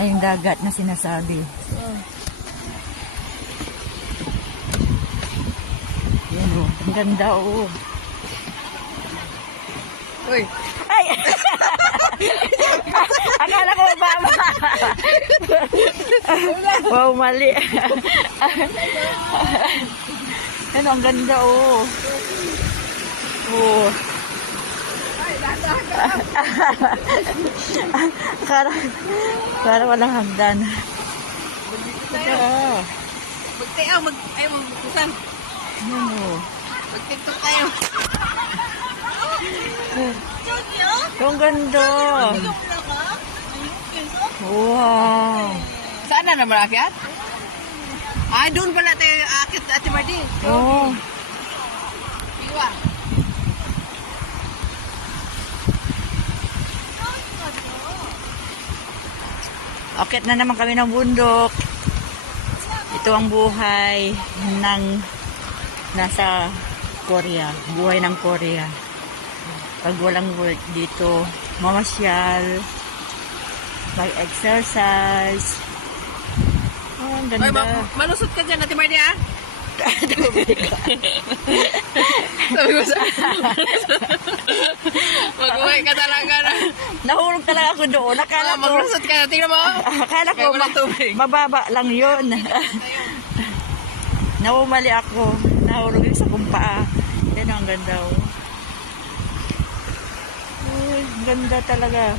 na yung dagat na sinasabi. Yan o. Ang ganda o. Uy. Ay! Akala ko mama. Wow, mali. Ano, ang ganda o. Oh. Para walang hagdan. Magtayaw, magkusan. Yan o. Magtiktok tayo. Ang ganda. Wow. Saan na naman akyat? Ay, doon pala tayo akit Ate Mardi. Oh. Iwa. Akit na naman kami ng bundok. Ito ang buhay ng nasa Korea. Buhay ng Korea. Pag walang work dito, mamasyal, mag-exercise. Oh, ang Ay, ganda. malusot ka dyan, Ate Mardi, ha? Sabi ko sa... Mag-uwi ka talaga na. Nahulog talaga ako doon. Akala ko, Maglusot ka na. Tingnan mo. akala ko Kaya walang tubig. mababa lang yun. Nawumali ako. Nahulog yung sa kumpaa. Yan ang ganda. Oh. Uy, ganda talaga.